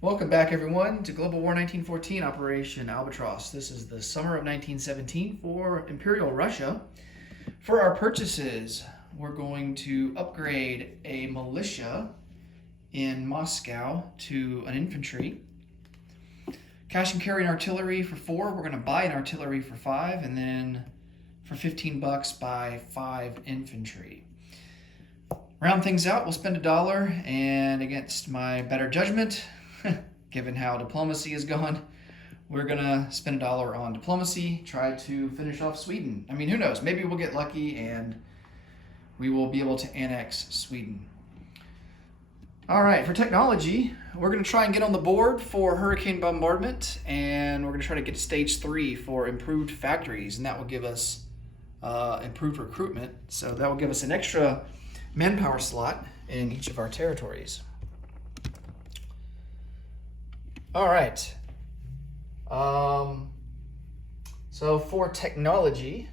Welcome back, everyone, to Global War 1914 Operation Albatross. This is the summer of 1917 for Imperial Russia. For our purchases, we're going to upgrade a militia in Moscow to an infantry. Cash and carry an artillery for 4. We're going to buy an artillery for 5, and then for 15 bucks buy 5 infantry. Round things out, we'll spend $1, and against my better judgment, given how diplomacy is gone, we're gonna spend $1 on diplomacy, try to finish off Sweden. I mean, who knows? Maybe we'll get lucky and we will be able to annex Sweden. All right, for technology, we're gonna try and get on the board for hurricane bombardment, and we're gonna try to get to stage 3 for improved factories, and that will give us improved recruitment. So that will give us an extra manpower slot in each of our territories. All right. So for technology,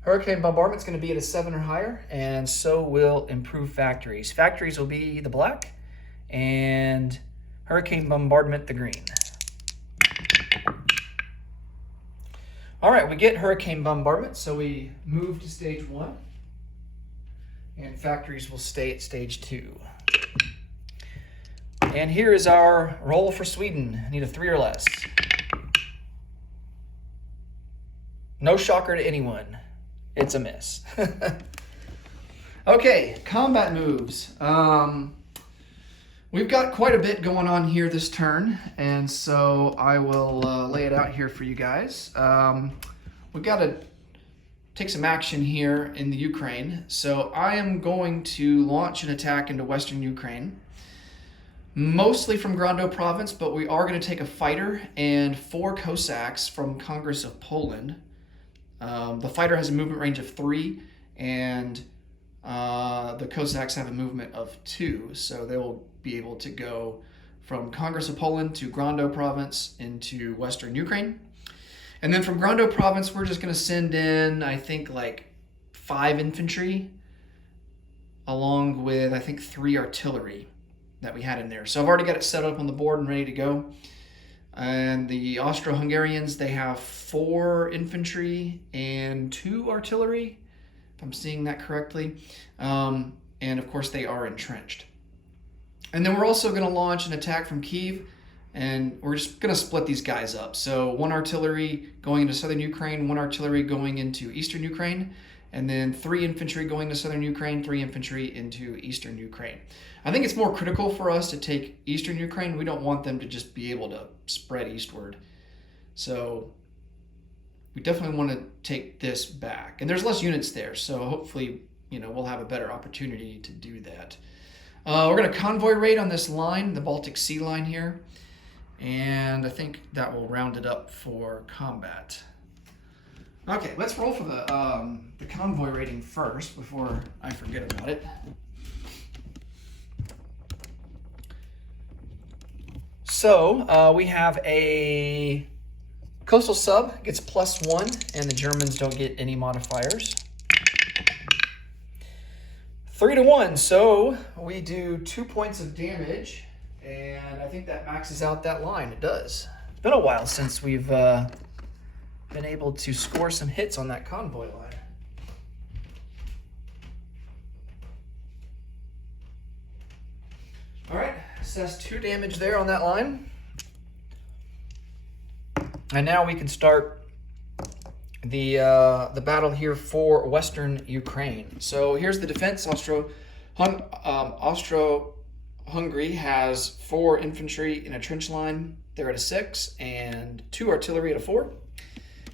hurricane bombardment is going to be at a 7 or higher, and so will improve factories. Factories will be the black, and hurricane bombardment the green. All right, we get hurricane bombardment, so we move to stage 1, and factories will stay at stage 2. And here is our roll for Sweden. Need a 3 or less. No shocker to anyone. It's a miss. Okay, combat moves. We've got quite a bit going on here this turn, and so I will lay it out here for you guys. We've got to take some action here in the Ukraine. So I am going to launch an attack into Western Ukraine, mostly from Grando province, but we are going to take a fighter and 4 Cossacks from Congress of Poland. The fighter has a movement range of 3, and the Cossacks have a movement of 2, so they will be able to go from Congress of Poland to Grando province into Western Ukraine. And then from Grando province, we're just going to send in, I think, like 5 infantry, along with, I think, 3 artillery that we had in there. So I've already got it set up on the board and ready to go. And the Austro-Hungarians, they have 4 infantry and 2 artillery, if I'm seeing that correctly. And of course they are entrenched. And then we're also going to launch an attack from Kyiv, and we're just going to split these guys up. So 1 artillery going into southern Ukraine, 1 artillery going into eastern Ukraine, and then 3 infantry going to southern Ukraine, 3 infantry into eastern Ukraine. I think it's more critical for us to take eastern Ukraine. We don't want them to just be able to spread eastward. So we definitely want to take this back. And there's less units there, so hopefully, we'll have a better opportunity to do that. We're going to convoy raid on this line, the Baltic Sea line here, and I think that will round it up for combat. Okay, let's roll for the convoy rating first before I forget about it. So we have a coastal sub, gets +1, and the Germans don't get any modifiers. 3-1, so we do 2 points of damage, and I think that maxes out that line. It does. It's been a while since we've been able to score some hits on that convoy line. All right, assess 2 damage there on that line. And now we can start the battle here for Western Ukraine. So here's the defense. Austro-Hungary has 4 infantry in a trench line. They're at a 6, and 2 artillery at a 4.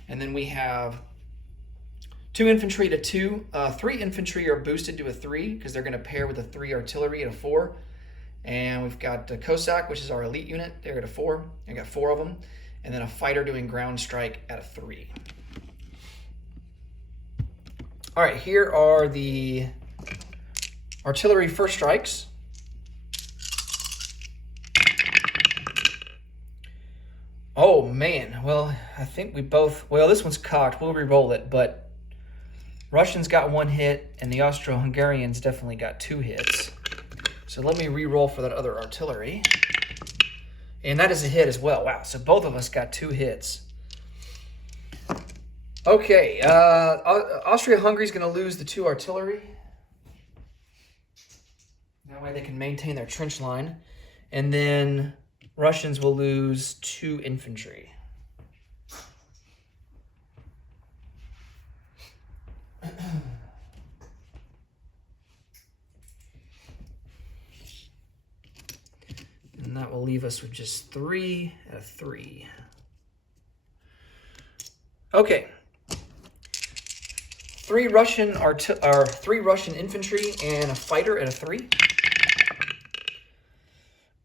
And then we have 2 infantry at a 2. 3 infantry are boosted to a 3 because they're going to pair with a 3 artillery at a 4. And we've got the Cossack, which is our elite unit. They're at a 4. I got 4 of them. And then a fighter doing ground strike at a 3. All right, here are the artillery first strikes. Oh, man. Well, I think we both... Well, this one's cocked. We'll re-roll it, but Russians got 1 hit, and the Austro-Hungarians definitely got 2 hits. So let me re-roll for that other artillery. And that is a hit as well. Wow, so both of us got 2 hits. Okay, Austria-Hungary's going to lose the 2 artillery. That way they can maintain their trench line. And then Russians will lose 2 infantry. And that will leave us with just 3 out of 3. Okay. 3 Russian infantry and a fighter at a 3.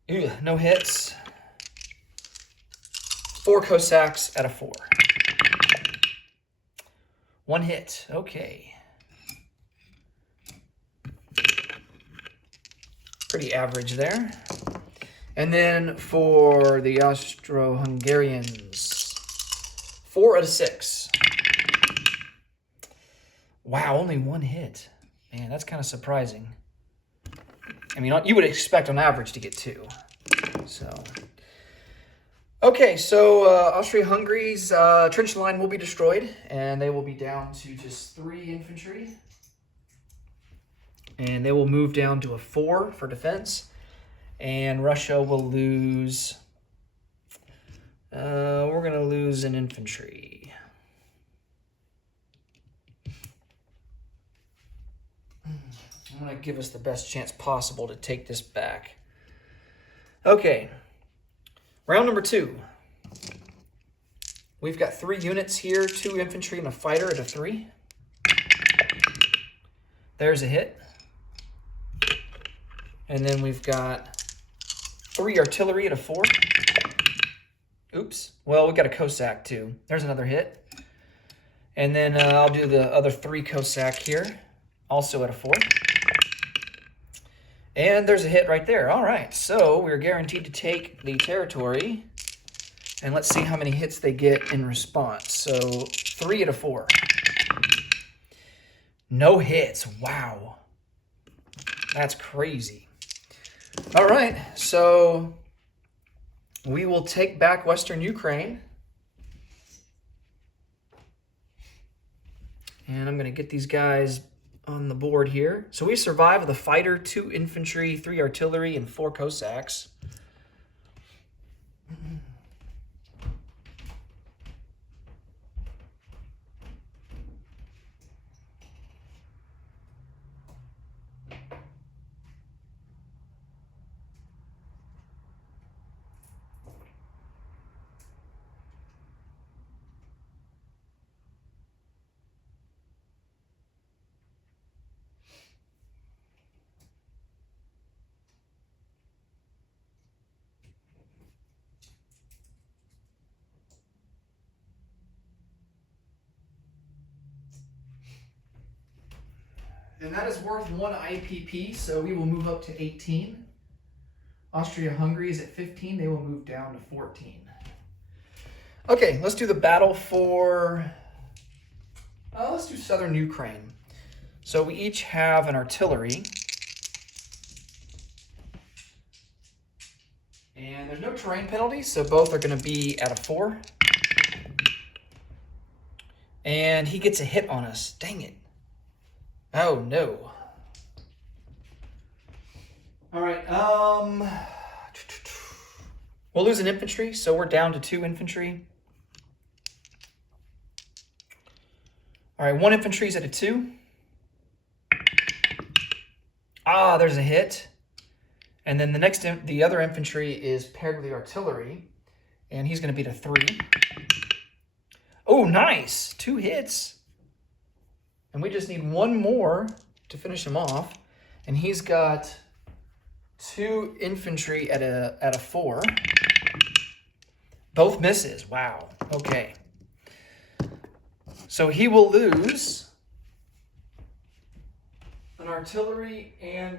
Ew, no hits. 4 Cossacks at a 4. 1 hit. Okay. Pretty average there. And then for the Austro-Hungarians, 4 out of 6. Wow, only 1 hit. Man, that's kind of surprising. I mean, you would expect on average to get 2. So, okay, so Austria-Hungary's trench line will be destroyed, and they will be down to just 3 infantry. And they will move down to a 4 for defense. And Russia will lose, we're going to lose an infantry. I'm going to give us the best chance possible to take this back. Okay, round number 2. We've got 3 units here, 2 infantry and a fighter at a 3. There's a hit. And then we've got 3 artillery at a 4. Oops. Well, we got a Cossack too. There's another hit. And then I'll do the other 3 Cossack here, also at a 4. And there's a hit right there. All right, so we're guaranteed to take the territory. And let's see how many hits they get in response. So 3 at a 4. No hits. Wow. That's crazy. All right, so we will take back Western Ukraine. And I'm going to get these guys on the board here. So we survive with a fighter, 2 infantry, 3 artillery, and 4 Cossacks. And that is worth 1 IPP, so we will move up to 18. Austria-Hungary is at 15. They will move down to 14. Okay, let's do the battle for... let's do southern Ukraine. So we each have an artillery. And there's no terrain penalty, so both are going to be at a 4. And he gets a hit on us. Dang it. Oh, no. All right, we'll lose an infantry, so we're down to 2 infantry. All right, 1 infantry's at a 2. Ah, there's a hit. And then the other infantry is paired with the artillery, and he's going to be at a 3. Oh, nice. 2 hits. And we just need 1 more to finish him off. And he's got 2 infantry at a 4. Both misses. Wow. Okay. So he will lose an artillery and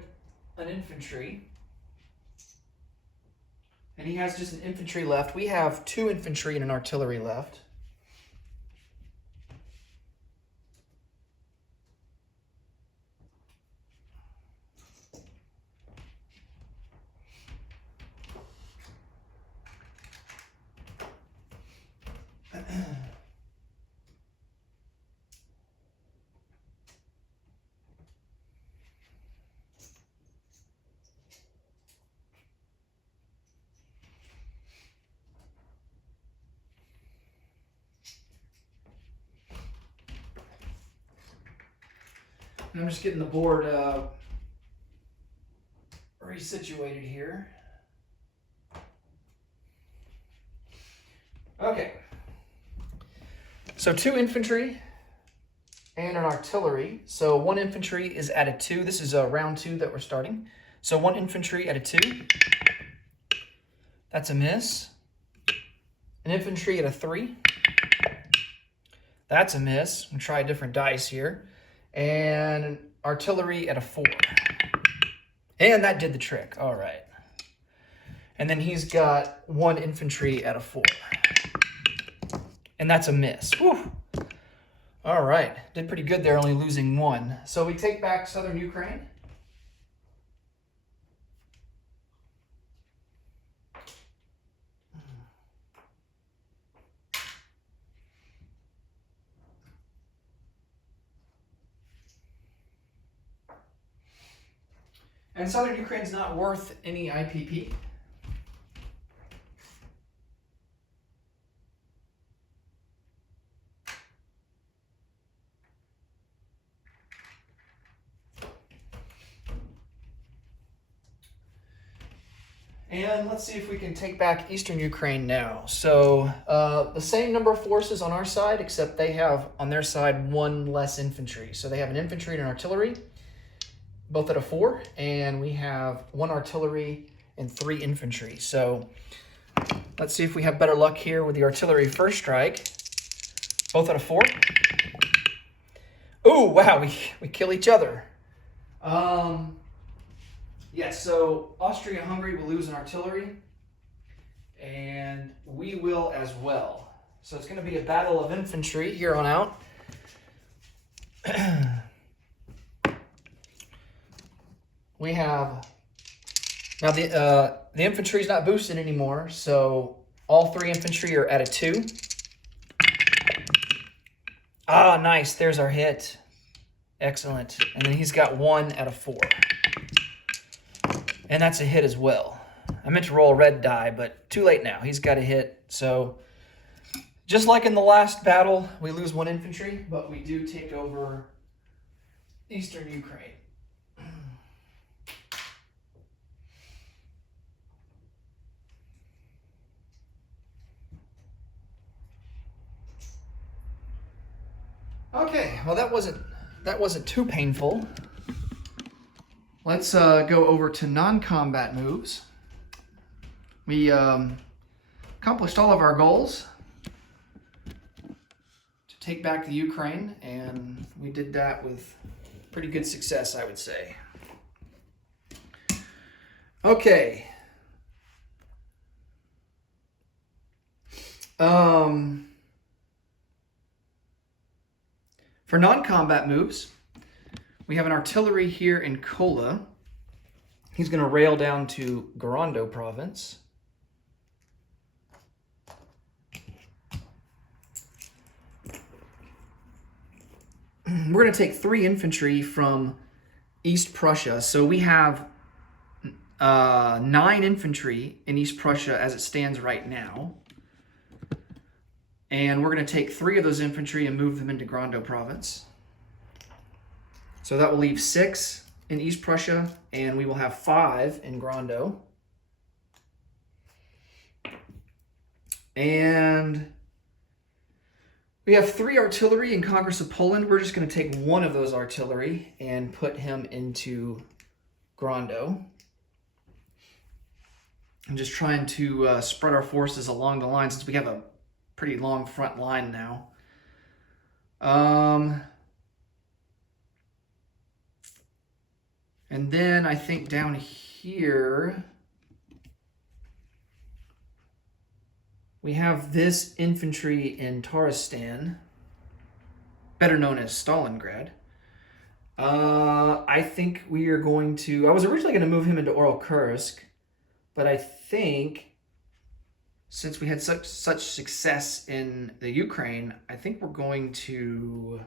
an infantry. And he has just an infantry left. We have 2 infantry and an artillery left. And I'm just getting the board resituated here. Okay. So 2 infantry and an artillery. So 1 infantry is at a 2. This is round 2 that we're starting. So 1 infantry at a 2. That's a miss. An infantry at a 3. That's a miss. I'm going to try a different dice here. And an artillery at a 4. And that did the trick. All right. And then he's got 1 infantry at a 4. And that's a miss. Whew. All right. Did pretty good there, only losing 1. So we take back southern Ukraine. And southern Ukraine's not worth any IPP. And let's see if we can take back eastern Ukraine now. So the same number of forces on our side, except they have on their side 1 less infantry. So they have an infantry and an artillery, both at a 4, and we have 1 artillery and 3 infantry. So let's see if we have better luck here with the artillery first strike. Both at a 4. Oh, wow, we kill each other. Yes, so Austria-Hungary will lose an artillery, and we will as well. So it's going to be a battle of infantry here on out. We have, now the infantry is not boosted anymore, so all 3 infantry are at a 2. Ah, nice, there's our hit. Excellent. And then he's got 1 at a 4. And that's a hit as well. I meant to roll a red die, but too late now. He's got a hit. So just like in the last battle, we lose 1 infantry, but we do take over eastern Ukraine. Okay, well that wasn't too painful. Let's go over to non-combat moves. We accomplished all of our goals to take back the Ukraine, and we did that with pretty good success, I would say. Okay. For non-combat moves, we have an artillery here in Kola. He's going to rail down to Garando province. We're going to take 3 infantry from East Prussia. So we have 9 infantry in East Prussia as it stands right now. And we're going to take 3 of those infantry and move them into Garando province. So that will leave 6 in East Prussia, and we will have 5 in Garando. And we have 3 artillery in Congress of Poland. We're just going to take 1 of those artillery and put him into Garando. I'm just trying to spread our forces along the line since we have a pretty long front line now. And then I think down here, we have this infantry in Taristan, better known as Stalingrad. I think we are going to, I was originally going to move him into Oral-Kursk, but I think since we had such success in the Ukraine, I think we're going to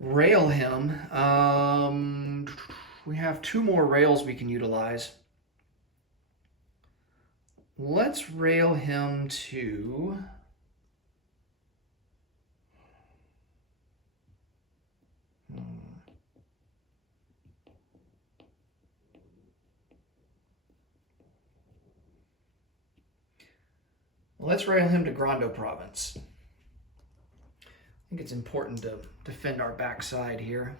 rail him. We have 2 more rails we can utilize. Let's rail him to Let's rail him to Grando province. I think it's important to defend our backside here.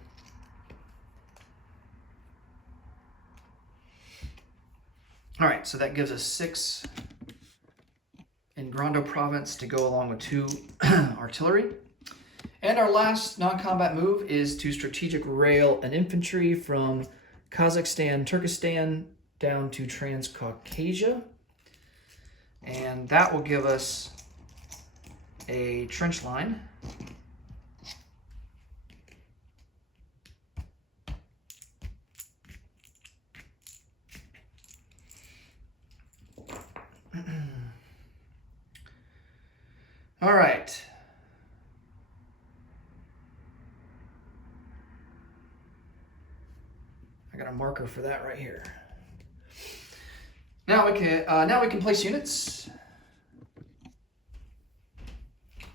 All right, so that gives us 6 in Grando province to go along with 2 artillery. And our last non-combat move is to strategic rail an infantry from Kazakhstan, Turkestan down to Transcaucasia. And that will give us a trench line. All right. I got a marker for that right here. Now we can place units.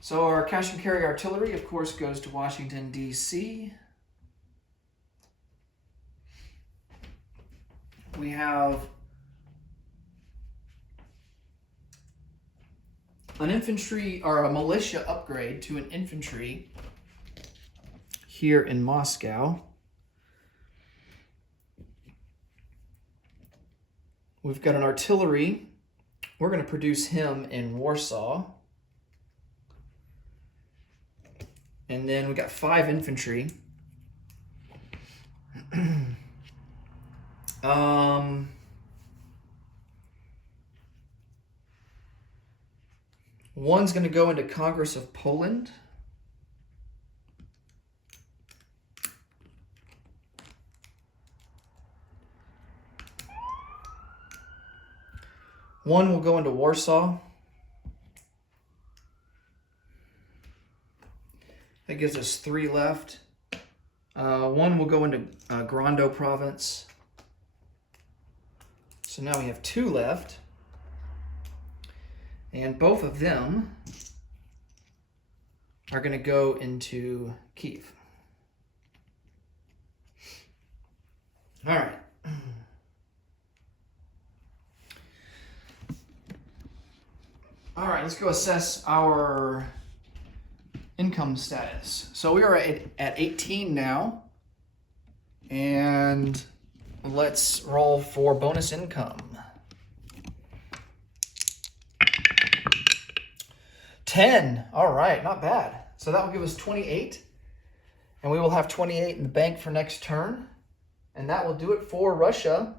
So our cash and carry artillery, of course, goes to Washington, D.C. We have an infantry or a militia upgrade to an infantry here in Moscow. We've got an artillery. We're going to produce him in Warsaw. And then we got 5 infantry. One's going to go into Congress of Poland. One will go into Warsaw. That gives us 3 left. One will go into Grando province. So now we have 2 left. And both of them are going to go into Kyiv. All right. All right, let's go assess our income status. So we are at 18 now. And let's roll for bonus income. 10. All right, not bad. So that will give us 28. And we will have 28 in the bank for next turn. And that will do it for Russia.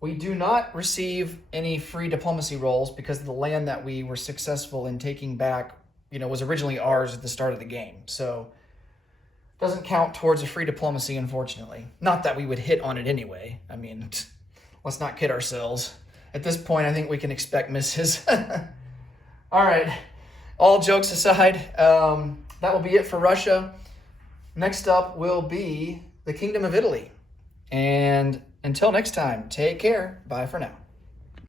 We do not receive any free diplomacy rolls because the land that we were successful in taking back, was originally ours at the start of the game. So it doesn't count towards a free diplomacy, unfortunately. Not that we would hit on it anyway. I mean, let's not kid ourselves. At this point, I think we can expect misses. All right. All jokes aside, that will be it for Russia. Next up will be the Kingdom of Italy. And until next time, take care. Bye for now.